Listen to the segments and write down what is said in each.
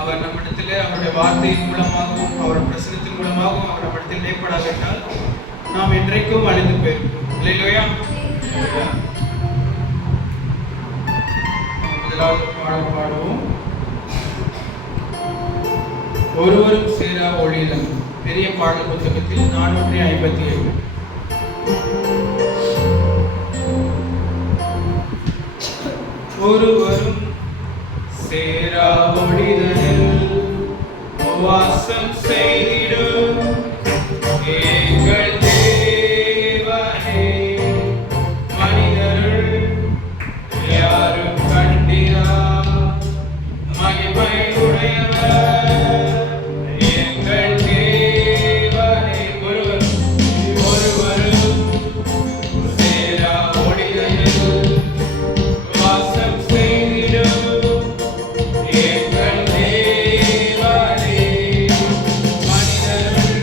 அவர் நம்மிடத்தில் அவருடைய வார்த்தையின் மூலமாகவும் அவர் பிரசனத்தின் மூலமாகவும் அவர் நம்மிடத்தில் மேம்படாவிட்டால் நாம் என்றைக்கும் அழிந்து போயிருப்போம். இல்லையா? முதலாவது பாடல் பாடுவோம். ஒருவரும் சேரா ஒளியிலும் பெரிய பாடல் புத்தகத்தில் 457. ஒருவரும் சேரா ஒளிதனில் வாசம் செய்திடும் எங்கள் தேவனே, மனிதர்கள் யாரும் கண்டிரா மகிமை உடையவர் எங்கள் தேவனே. ஒருவரும் சேரா ஒளிதனில் வாசம் செய்திடும் எங்கள் தேவனே, மனிதர்கள்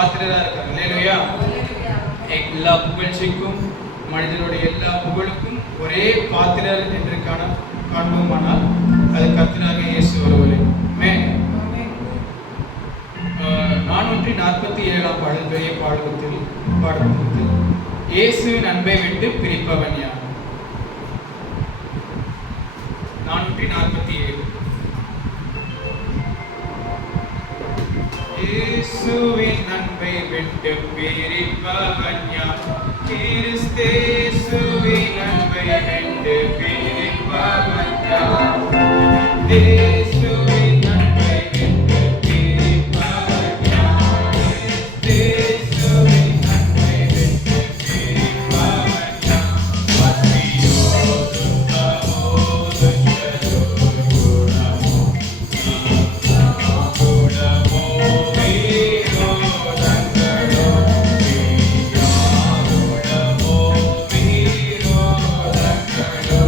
பாத்திரரா இருக்காங்க. அல்லேலூயா. எல்லா புகழ்ச்சிக்கும் மனிதனுடைய எல்லா புகழுக்கும் ஒரே பாத்திரர் என்று காண்போமானால் அது கர்த்தராகிய இயேசு ஒருவரே. ஆமென். 447 பாடல் பெரிய பாடத்தில் இயேசுவின் அன்பை விட்டு பிரிப்பவன் யார்? 447. இயேசுவின் அன்பை விட்டு பிரிப்பவன் யார்? கிறிஸ்தேசுவின் அன்பை விட்டு பிரிப்பவன் யார்? இயேசுவின் அன்பை விட்டு பிரிப்பவன் யார்? இயேசுவின் அன்பை விட்டு பிரிப்பவன் யார்? பசியோ துன்பமோ துன்பமோ குணமோ விரோதங்களோ விரோதங்களோ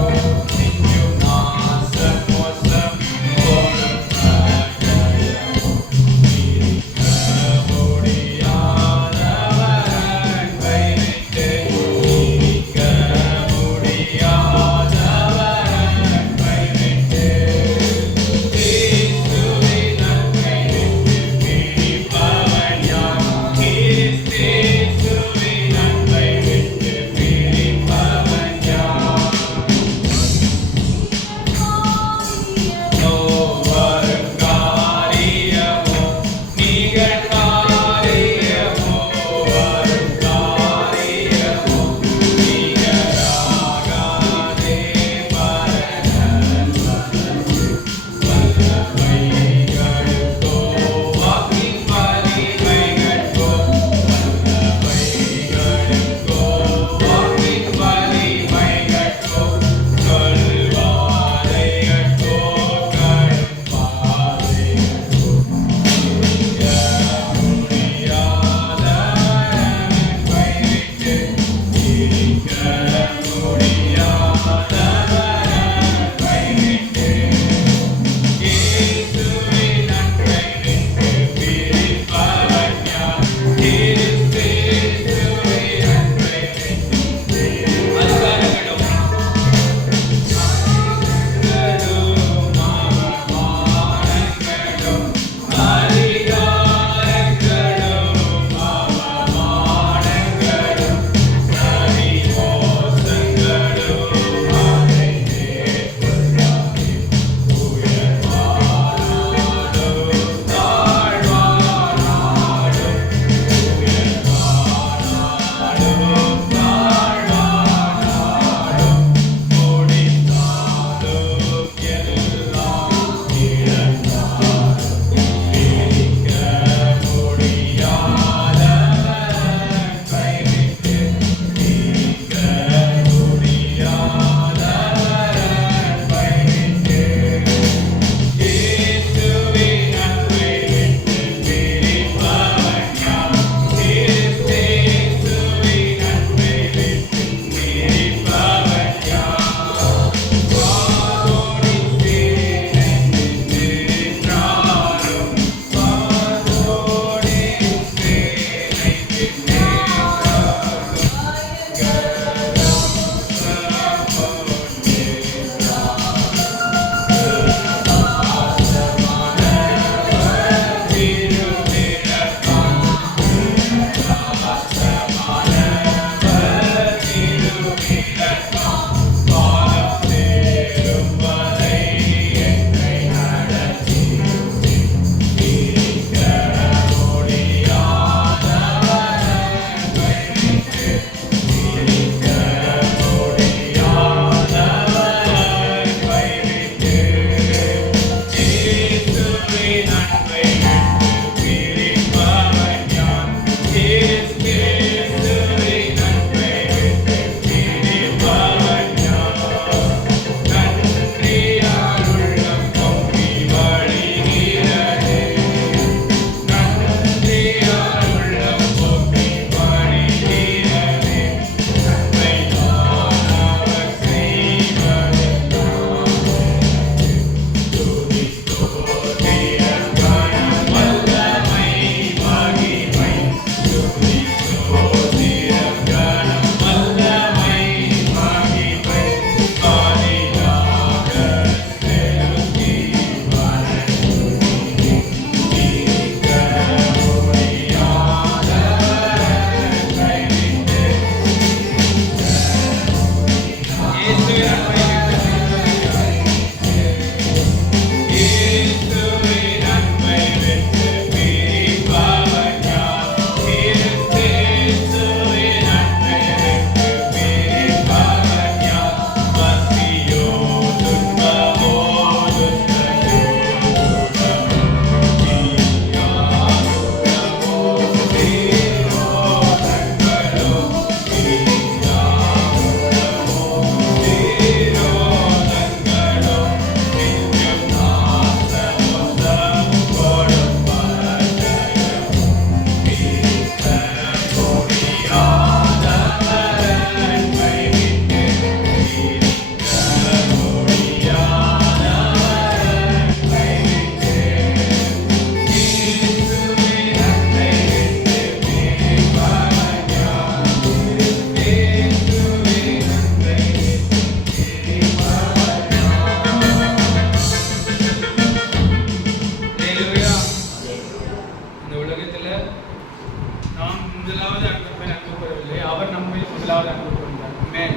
முதலாவது அன்பு கூறவில்லை, அவர் நம்மை முதலாவது அன்பு கூர்ந்தார். ஆமென்.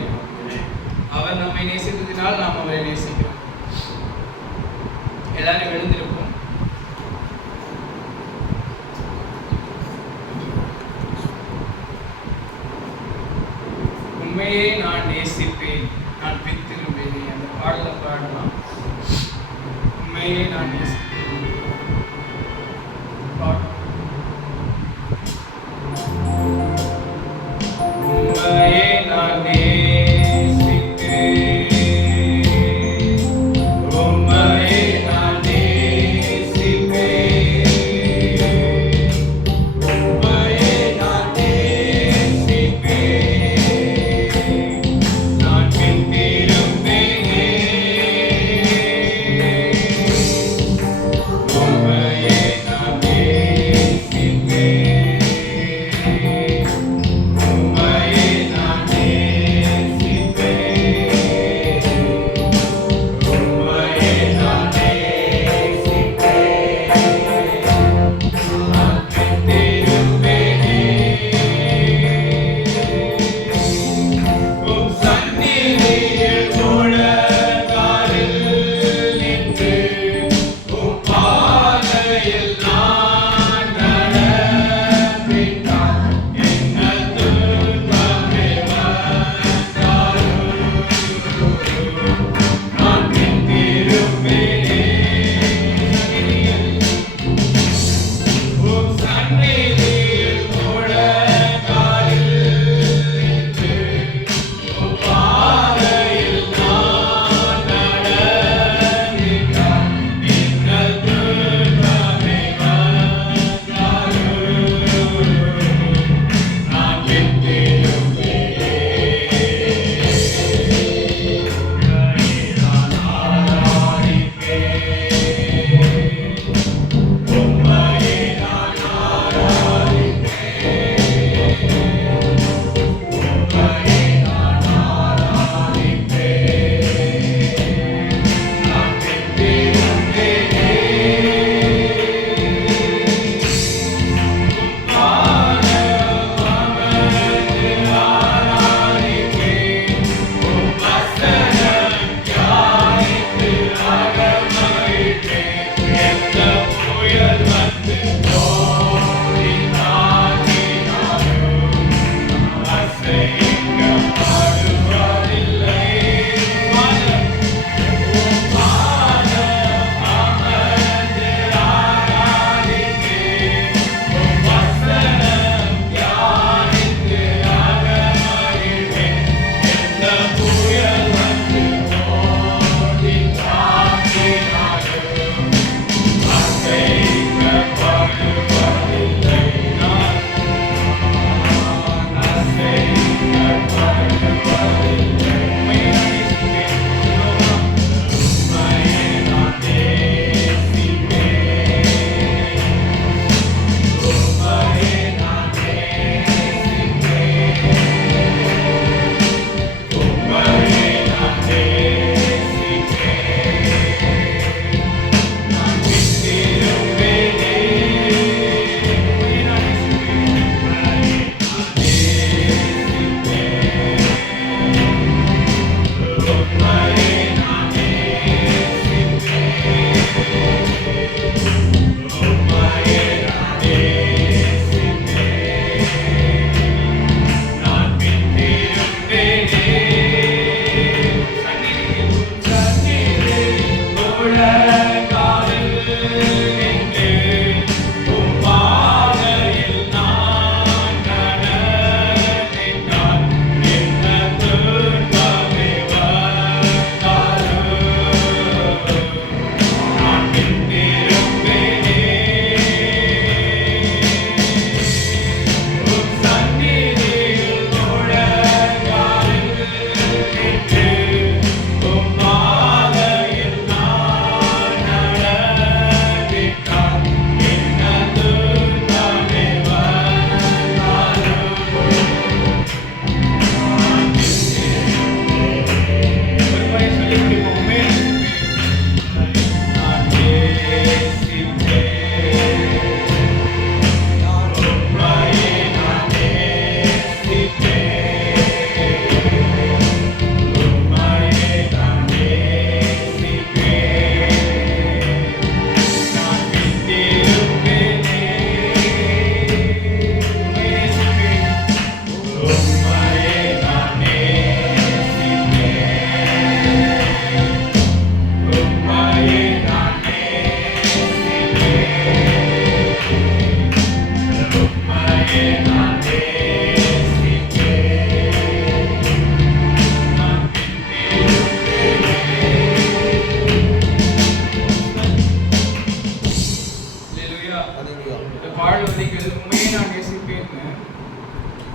அவர் நம்மை நேசித்ததினால் நாம் அவரை நேசிக்கிறோம். எல்லாரும் எழுந்திருப்போம். உண்மையே நான் நேசிப்பேன், நான் பித்திரும்பேனே, அந்த பாடலை பாடலாம். உண்மையே நான் நேசிப்பேன். உண்மையே நான் நேசிப்பேன், உண்மையே நான் நேசிப்பேன், உண்மையே நான் நேசிப்பேன், நான் பித்திரும்பேனே,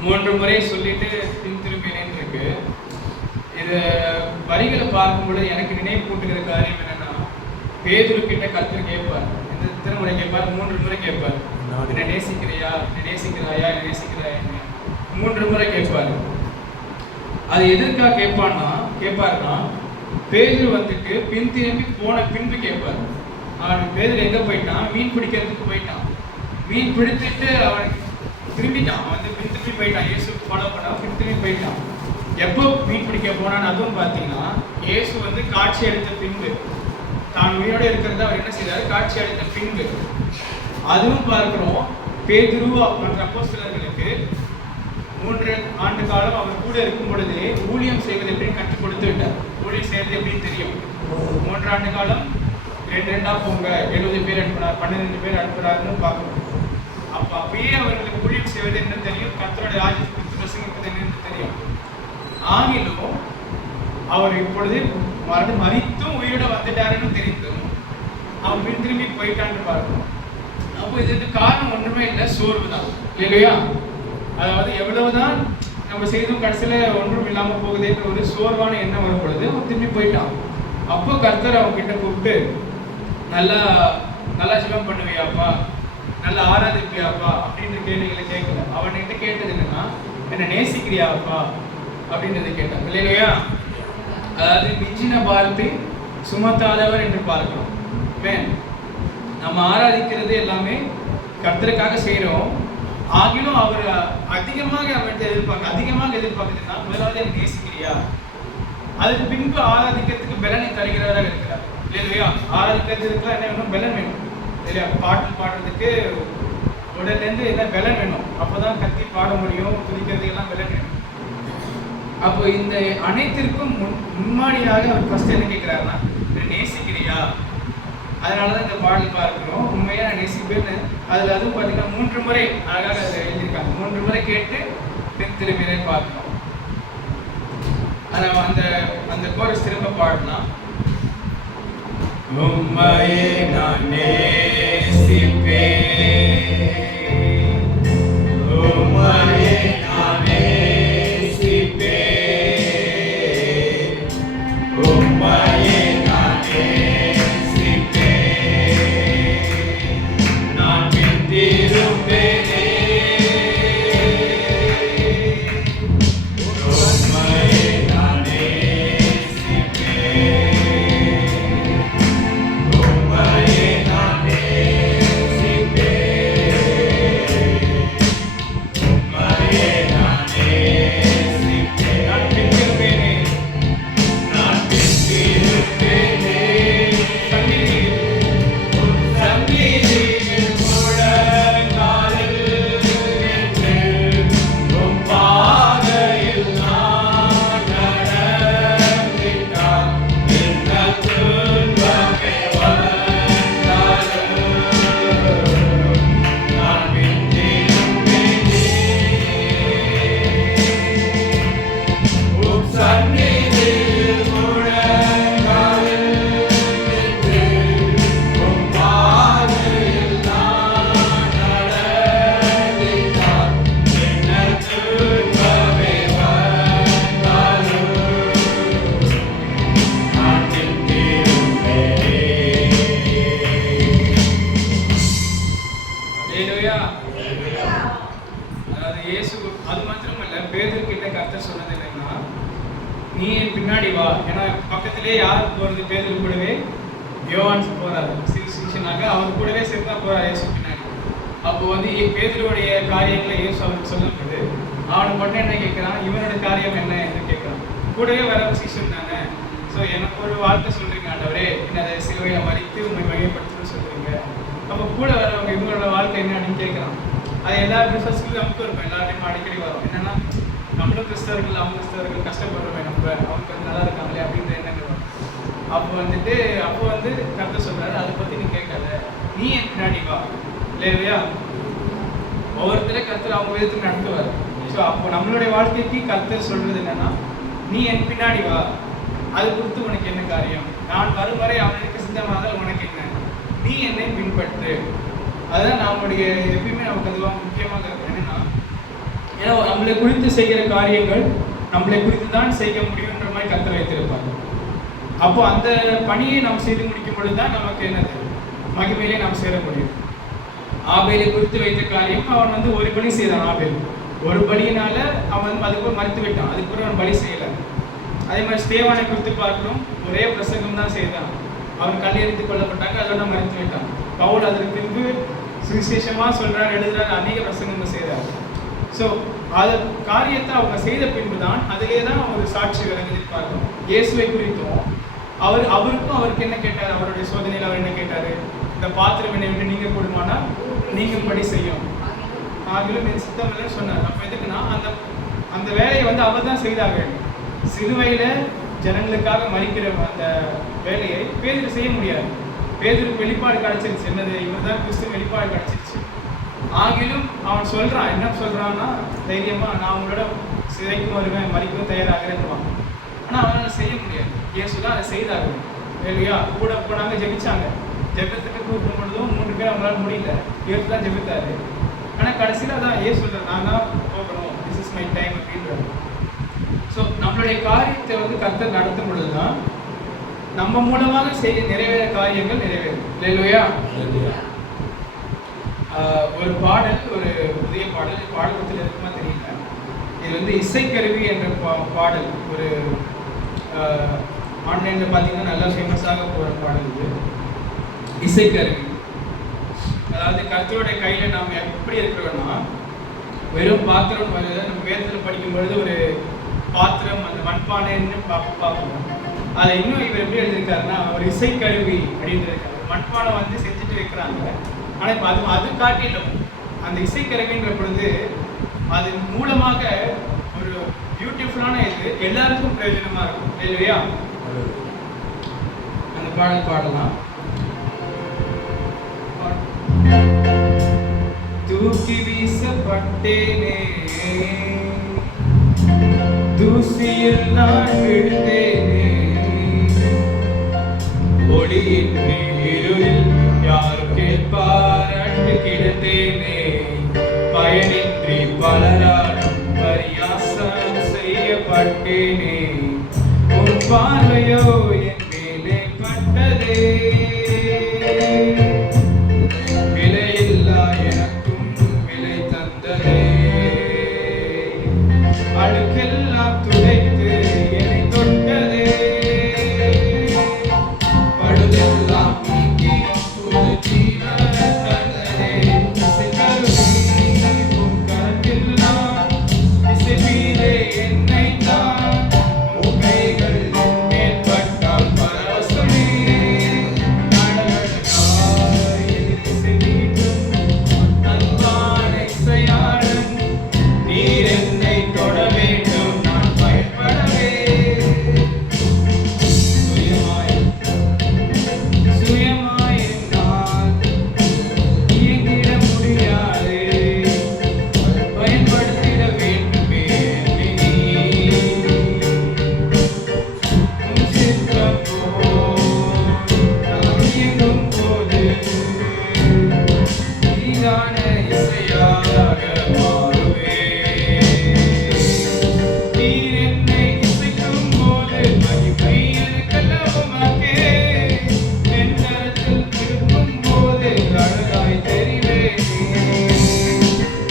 3 முறை சொல்லிட்டு பின் திரும்பினேன் இருக்கு. இது வரிகளை பார்க்கும்பொழுது எனக்கு நினைவு கூட்டுகிற காரியம் என்னன்னா, பேதுரு கிட்ட கர்த்தர் கேட்பார். எத்தனை முறை கேட்பார்? 3 முறை கேட்பார். என்ன நேசிக்கிறியா, என்ன நேசிக்கிறாயா, என்ன நேசிக்கிறாயா, 3 முறை கேட்பார். அது எதற்காக கேட்பார்னா பேதுரு வந்துட்டு பின் திரும்பி போன பின்பு கேட்பார். அவன் பேதுரு எங்க போயிட்டான்? மீன் பிடிக்கிறதுக்கு போயிட்டான். மீன் பிடித்துட்டு அவன் திரும்பிட்டான். அவன் வந்து பின் திரும்பி போயிட்டான். இயேசு ஃபாலோ பண்ண பின் திரும்பி போயிட்டான். எப்போ மீன் பிடிக்க போனான்னு அதுவும் பார்த்தீங்கன்னா, இயேசு வந்து காட்சி அளித்த பின்பு, தான் உயிரோடு இருக்கிறத அவர் என்ன செய்தார்? காட்சி அளித்த பின்பு. அதுவும் பார்க்கிறோம். பேதுரு மற்ற அப்போஸ்தலர்களுக்கு 3 ஆண்டு காலம் அவர் கூட இருக்கும் பொழுதே ஊழியம் செய்வது எப்படின்னு கற்றுக் கொடுத்து விட்டார். ஊழியம் செய்வது எப்படின்னு தெரியும். 3 ஆண்டு காலம் 2 போங்க, 70 பேர் அனுப்புனார், 12 பேர் அனுப்புறாருன்னு பார்க்கணும். அப்பயே அவர்களுக்கு ஊழியம் செய்வது என்ன தெரியும், கர்த்தருடைய ராஜ்யத்தை பிரசங்கிப்பது என்னன்னு தெரியும். ஆகிலும் அவர் இப்பொழுது மரித்தும் உயிரோட வந்துட்டாருன்னு தெரிந்தும் அவன் பின் திரும்பி போயிட்டான்னு பார்க்கணும். அப்போ இதுக்கு காரணம் ஒன்றுமே இல்லை, சோர்வு தான் இல்லையா? அதாவது எவ்வளவுதான் நம்ம செய்தும் கடைசியில் ஒன்றும் இல்லாமல் போகுதேன்ற ஒரு சோர்வான எண்ணம் வரும் பொழுது அவன் திரும்பி போயிட்டான். அப்போ கர்த்தர் அவங்க கிட்ட கூப்பிட்டு, நல்லா நல்லா ஜெபம் பண்ணுவியாப்பா, நல்லா ஆராதிப்பியாப்பா அப்படின்ற கேள்விகளை கேட்கல. அவன்கிட்ட கேட்டது என்னன்னா, என்ன நேசிக்கிறியாப்பா அப்படின்றத கேட்டான் இல்லையா? அதாவது மிஞ்சின பாரத்தை சுமத்தாதவர் என்று பார்க்கிறோம். நம்ம ஆராதிக்கிறது எல்லாமே கர்த்தருக்காக செய்கிறோம். ஆகிலும் அவர் அதிகமாக எதிர்பார்க்குதுன்னா, முதலாவது நேசிக்கிறியா, அதுக்கு பின்பு ஆராதிக்கிறதுக்கு பலனை தருகிறவராக இருக்கிறார் இல்லையா? ஆராதிக்கிறதுக்கு என்ன வேணும்? பலன் வேணும் இல்லையா? பாட்டு பாடுறதுக்கு உடல்லேருந்து என்ன பலன் வேணும், அப்போதான் கத்தி பாட முடியும், துதிக்கிறதுக்கு எல்லாம் பலன் வேணும். அப்போ இந்த அனைத்திற்கும் முன்னாடியாக அவர் ஃபர்ஸ்ட் என்ன கேட்கிறாருன்னா, நேசிக்கிறியா? அதனாலதான் இந்த பாடல் பார்க்கிறோம். உண்மையா நேசிப்பேன்னு அதுல அதுவும் பார்த்தீங்கன்னா 3 முறை அழகாக அதில் எழுதியிருக்காங்க. 3 முறை கேட்டு பின் திரும்பினே பார்க்கணும். அந்த அந்த கோரஸ் திரும்ப பாடலாம். உம்மையே நான் நேசிப்பேன், உம்மையே நான் நேசிப்பேன், உம்மையே நான் நீ என் பின்னாடி வா. ஏன்னா பக்கத்திலே யார் போகிறது? பேதுரு கூடவே யோவான் போறாரு, சிஷியனாக அவர் கூடவே சேர்ந்தா போறாரு இயேசு பின்னாடி. அப்போ வந்து பேதுருடைய காரியங்களை இயேசு அவருக்கு சொல்லும்போது அவனை மட்டும் என்ன கேட்கிறான்? இவனோட காரியம் என்ன என்று கேட்கிறான். கூடவே வர சிஷியன் தானே. ஸோ எனக்கு ஒரு வார்த்தை சொல்றீங்க ஆண்டவரே, என்ன சிலுவையை மறித்து உண்மை மையப்படுத்துன்னு சொல்றீங்க. அப்போ கூட வரவங்க இவங்களோட வாழ்க்கை என்ன அப்படின்னு கேட்கறான். அது எல்லாருமே ஃபர்ஸ்ட் நமக்கு இருக்கும், எல்லாருமே அடிக்கடி வரும். என்னன்னா, நம்மளும் கிறிஸ்தவர்கள், அவங்க கிறிஸ்தவர்கள் கஷ்டப்படுறோமே, நம்ம அவங்க கொஞ்சம் நல்லா இருக்காங்களே அப்படின்ற எண்ணங்கள் வரும். அப்போ வந்து கர்த்தர் சொல்றாரு, அதை பத்தி நீ கேட்காத, நீ என் பின்னாடி வா. இல்லையா? ஒவ்வொருத்தரே கர்த்தர் அவங்க விதத்துக்கு நடத்துவார். ஸோ அப்போ நம்மளுடைய வாழ்க்கைக்கு கர்த்தர் சொல்றது என்னன்னா, நீ என் பின்னாடி வா, அது குறித்து உனக்கு என்ன காரியம், நான் வரும் வரை அவனுக்கு சித்தமாக உனக்கு என்ன, நீ என்னை பின்பற்று. அதுதான் நம்மளுடைய எப்பயுமே நமக்கு அதுவாக முக்கியமாக இருக்கும். என்னன்னா, ஏன்னா நம்மளை குறித்து செய்கிற காரியங்கள் நம்மளை குறித்து தான் செய்ய முடியுன்ற மாதிரி கர்த்தர் வைத்திருப்பார். அப்போ அந்த பணியை நாம் செய்து முடிக்கும் பொழுது தான் நமக்கு என்னது மகிமையிலே நாம் சேர முடியும். ஆபேலை குறித்து வைத்த காரியம், அவன் ஒரு பலி செய்தான். ஆபேல் ஒரு பலியினால அவன் அதுக்கு மறுத்து விட்டான், அதுக்கு அவன் பலி செய்யலை. அதே மாதிரி ஸ்தேவானை குறித்து பார்க்கணும், ஒரே பிரசங்கம் தான் செய்தான், அவன் கல்லெறிந்து கொல்லப்பட்டாங்க, அதோட மறுத்து விட்டான். பவுல் அதற்கு பின்பு சுவிசேஷமாக சொல்கிறார், எழுதுறாரு, அநேக பிரசங்கங்கள் செய்தார். ஸோ அது காரியத்தை அவங்க செய்த பின்பு தான் அதிலே தான் ஒரு சாட்சி விளங்குது பார்க்கணும். இயேசுவை குறித்தும் அவருக்கு என்ன கேட்டார், அவருடைய சோதனையில் அவர் என்ன கேட்டார், இந்த பாத்திரம் என்னை விட்டு நீங்கள் கூடுமானால் நீங்கள் படி செய்யும், ஆகிலும் என் சித்தம் இல்லைன்னு சொன்னார். அப்போ எதுக்குன்னா அந்த வேலையை அவர் தான் செய்தாக வேண்டும். சிலுவையில் ஜனங்களுக்காக மறிக்கிற அந்த வேலையை பேதுரு செய்ய முடியாது. பேதுருக்கு வெளிப்பாடு கிடைச்சிருச்சு, என்னது இவர் தான் கிறிஸ்து வெளிப்பாடு கிடைச்சிருச்சு. ஆகிலும் அவன் சொல்கிறான், என்ன சொல்கிறான்னா, தைரியமாக நான் உங்களோட சிறைக்கும் வருவேன், மறிக்கவும் தயாராகிறேன்னுவான். ஆனால் அவனால் செய்ய முடியாது. இயேசு தான் அதை செய்தாக இல்லையா. கூட போனாங்க, ஜெபிச்சாங்க. ஜெபத்துக்கு கூப்பிடும் பொழுதும் 3 பேர் அவங்களால முடியல, இயேசு தான் ஜெபித்தாரு. ஆனால் கடைசியில் அதான் இயேசு சொல்கிறார், நான் தான் போகணும், திஸ் இஸ் மை டைம் அப்படின்றாரு. ஸோ நம்மளுடைய காரியத்தை கர்த்தர் நடத்தும் பொழுது தான் நம்ம மூலமாக நிறைவேற காரியங்கள் நிறைவேறும். இல்லையா? ஒரு பாடல், ஒரு புதிய பாடல், பாடத்தில் இருக்குமா தெரியல. இது இசைக்கருவி என்ற பாடல், ஒரு ஆன்லைனில் பார்த்தீங்கன்னா நல்லா ஃபேமஸாக போகிற பாடல். இது இசைக்கருவி. அதாவது கர்த்தருடைய கையில் நாம் எப்படி இருக்கிறோன்னா, வெறும் பாத்திரம் நம்ம வேதத்தில் படிக்கும் பொழுது ஒரு பாத்திரம், அந்த மண்பானைன்னு பார்க்கணும். அதை இன்னும் இவர் எப்படி எழுதியிருக்காருன்னா, ஒரு இசைக்கருவி அப்படின்னு இருக்காரு. மண்பானை செஞ்சுட்டு வைக்கிறாங்க. ஆனால் இப்போ அது காட்டிலும் அந்த இசைக்கருவின்ற பொழுது அது மூலமாக ஒரு பியூட்டிஃபுல்லான இது எல்லாருக்கும் பிரயோஜனமாக இருக்கும். இல்லையா? அந்த பாடல் பாடலாம். தூக்கி வீசப்பட்டேனே, தூசியில் நான் விழுந்தேனே, ஒளியின் இருளில் யாரும் கேட்பாரட்டு கிடந்தேனே, பயனின்றி பலராலும் பரியாசம் செய்யப்பட்டேனே, உன் பார்வையோ என் மேலே பட்டதே, விலையில்லா எனக்கும் விலை தந்ததே, அழுக்கெல்லாம் துடைத்து என்னை தொட்டதே, படுதெல்லாம் நீக்கி புது ஜீவன் தந்ததே, உன் கரத்தில் நான் இசைப்பீரே என்னை தான், உகைகள் மேல் பட்டால் பரவசமே, நடனகாய் இசை மீட்டும் அன்பான இசையாளன், நீர் என்னை தொட வேண்டும் நான் பயன்படவே, சுயமாய் என்னால் இயங்கிட முடியாதே, பயன்படுத்திட வேண்டுமே நீ, உன் சித்தம் போல் நான் இயங்கும் போது நீதான இசையாக மாறுவே, நீர் என்னை இசைக்கும் போது மகிமை எனக்கெல்லாம் உமக்கே, என் கரத்தில் திருப்பும் போது அழகாய் தெரிவேனே,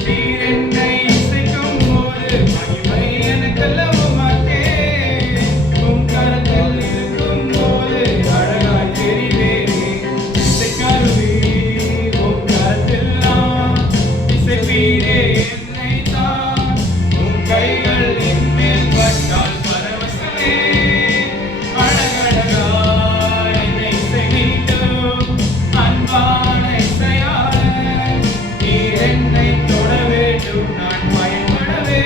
நீர் என்னை இசைக்கும் போது மகிமை எனக்கெல்லாம் உமக்கே, உன் கரத்தில் இருக்கும் போது அழகாய் தெரிவேனே, இசைக்கருவி உன் கரத்தில் நான் இசைப்பீரே என்னை தான், உன் கைகள் என் மேல் பட்டால் பரவசமே, அழகழகாய் என்னை இசை மீட்டும் அன்பான இசையாளன், நீர் என்னை தொட வேண்டும் நான் பயன்படவே,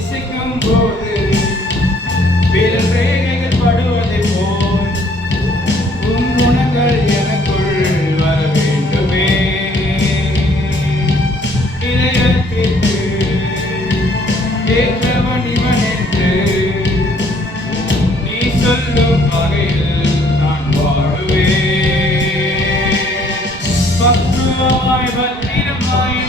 இசைக்கும் போது விரல் ரேகைகள் படுவதைப் போல் உன் குணங்கள் எனக்குள் வர வேண்டுமே, இதயத்திற்கு ஏற்றவன் இவன் என்று நீ சொல்லும் வகையில் நான் வாழுவேன், பக்குவமாய் பத்திரமாய்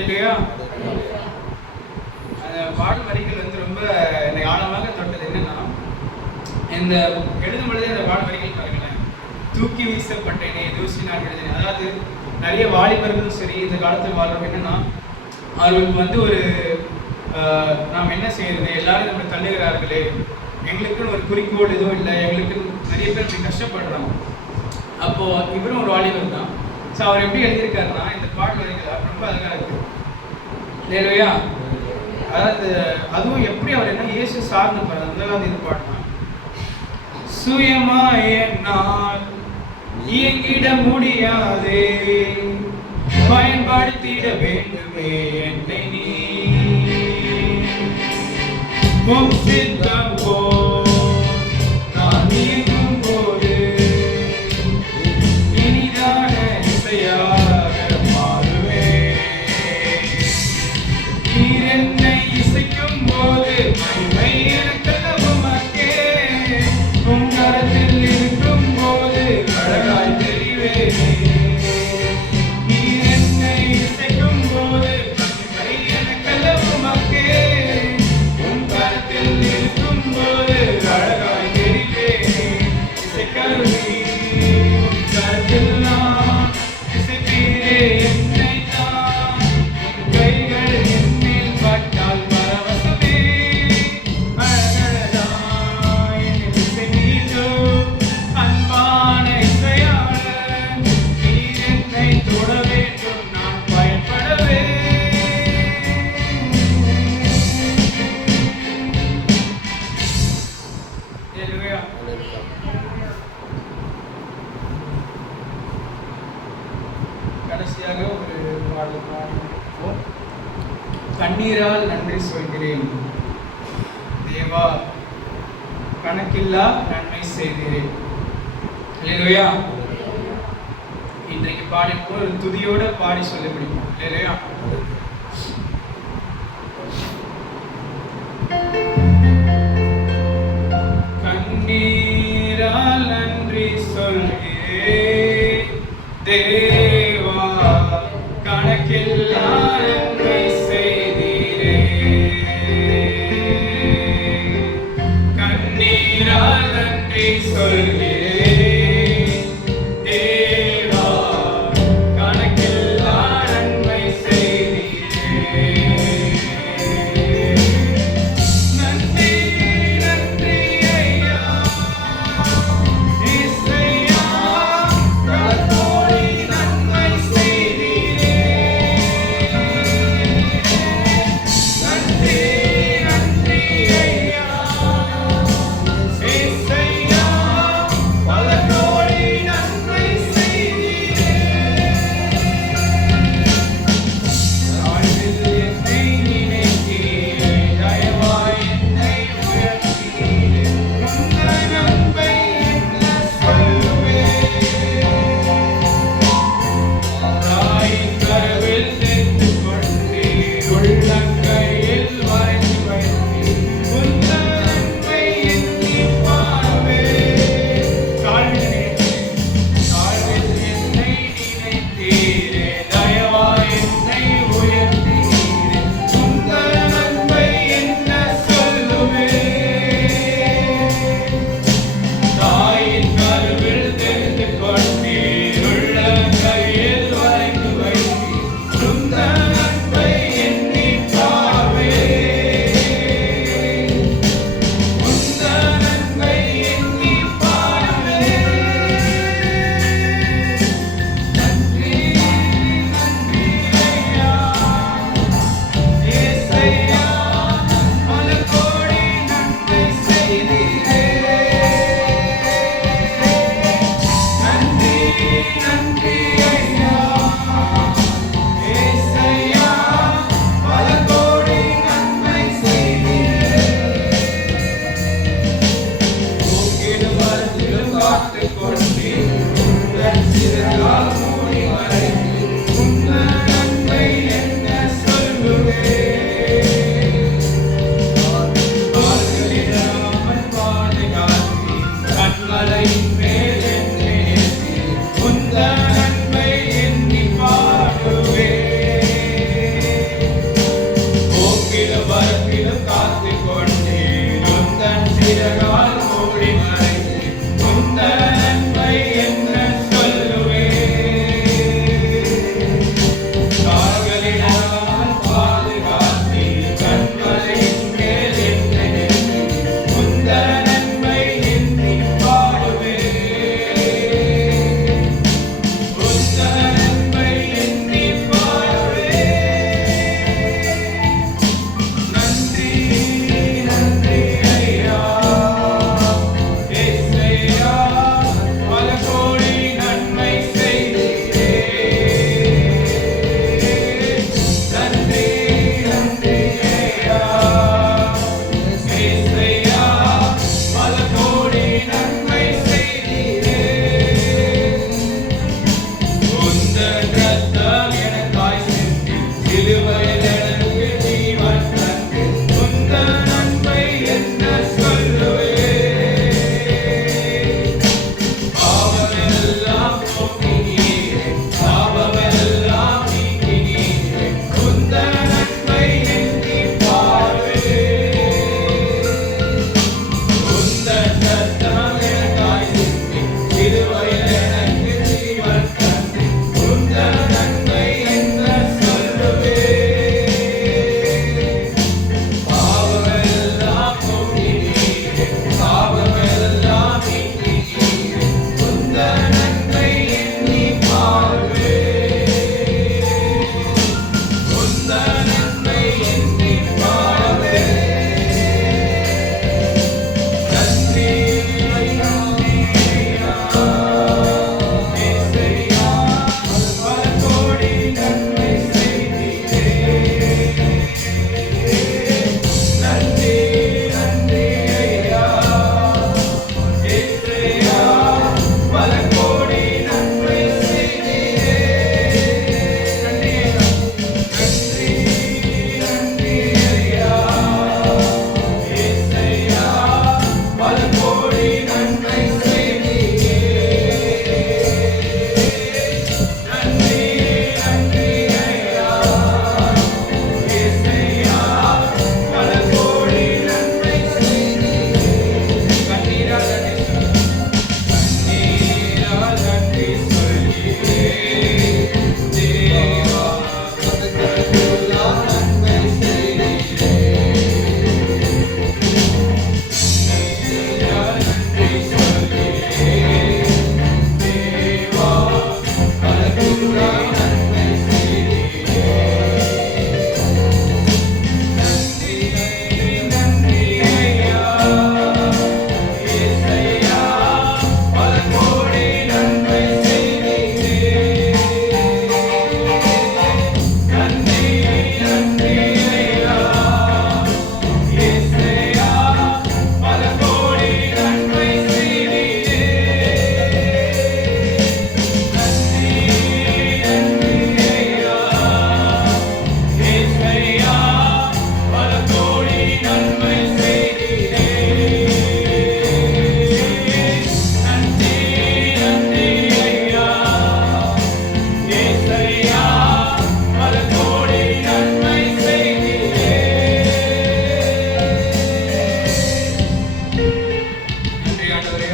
இல்லையா? அந்த பாடல் வரிகள் வந்து ரொம்ப என்னை ஆழமாக தொட்டது. என்னன்னா, இந்த எழுதும் பொழுதே அந்த பாடல் வரிகள் பாருங்களேன், தூக்கி வீசப்பட்டேனே தூசி நான் எழுதினேன். அதாவது நிறைய வாலிபர்களும் சரி இந்த காலத்தில் வாழ்றவங்க என்னன்னா, அவர்களுக்கு வந்து ஒரு நாம் என்ன செய்யறது, எல்லாரும் நம்ம தள்ளுகிறார்களே, எங்களுக்குன்னு ஒரு குறிக்கோள் எதுவும் இல்லை, எங்களுக்கு நிறைய பேர் இப்படி கஷ்டப்படுறாங்க. அப்போ இவரும் ஒரு வாலிபர் தான். ஸோ அவர் எப்படி எழுதியிருக்காருன்னா, இந்த பாடல் வரிகள் ரொம்ப அழகாக இருக்கு இல்லையா? அதாவது அதுவும் எப்படி அவர் என்ன இயேசு சார்ந்து பாரு. முதலாவது இது பாடினா, சுயமா என்னால் இயங்கிட முடியாதே, பயன்படுத்திட வேண்டுமே என்னை நீ, சித்தம் போ நான் இயங்கும் போது இனிதான இசையாக மாறுவே, நீர் என்னை இசைக்கும் போது மகிமை எனக்கெல்லாம் மக்கே, உன் கரத்தில் இருக்கும் போது அழகாய் தெரிவே, நீர் என்னை இசைக்கும் போது மகிமை எனக்கெல்லாம் மக்கே, உன் கரத்தில் இருக்கும் போது அழகாய் தெரிவே, இசைக்கருவி உன் கரத்தில் நான் இசைப்பீரே என்னை தான், கைகள் என் மேல் பட்டால் பரவசமே, அழகழகாய் என்னை இசை மீட்டும் அன்பான இசையாளர், நீர் என்னை தொட வேண்டும் நான் பயன்படவே. Hallelujah. கடைசியாக ஒரு பாடல் பாடுவோம். கண்ணீரால் நன்றி சொல்கிறேன் தேவா, கணக்கில்லா நன்மை செய்கிறேன். இல்லையா? இன்றைக்கு பாடி ஒரு துதியோட பாடி சொல்ல முடியும் இல்லையா? கண்ணீரால் நன்றி சொல்கிறேன் தேவா, கணக்கில்லா நன்மை செய்தீரே, கண்ணீரால் நன்றி சொல்கிறேன் தேவா, கணக்கில்லா நன்மை செய்தீரே, நன்றி நன்றி ஐயா இசையா, கர்த்தோடி நன்மை செய்தீரே, நன்றி நன்றி ஐயா இசையா, பல கோடி நன்மை செய்தீரே, தாழ்வில் என்னை நினைத்தீரே, தயவாய் என்னை உயர்த்தீரே, உங்கள் அன்பை என்ன சொல்லுவேன், தாயின் கருவில் சேர்த்துக் கொண்டீர், உள்ளங்கையில் வரைந்து வைத்தீர், உங்கள் அன்பை எண்ணி பாருவேன், தாழ்வில் என்னை நினைத்தீரே, தயவாய் என்னை உயர்த்தீரே,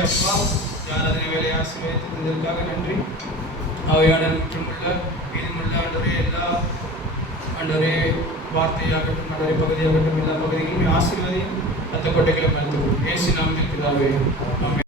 அப்பா ஆராதனை வேலையை ஆசீர்வதித்ததற்காக நன்றி. அவையான முற்றுமுள்ள மீதமுள்ள ஆண்டவரே எல்லா ஆண்டவரே வார்த்தையாகட்டும் ஆண்டவரே பகுதியாகட்டும் எல்லா பகுதிகளுமே ஆசீர்வதியும் ரத்த கொட்டைகளை மறுத்து இயேசு நாமத்தில் பிதாவே ஆமென்.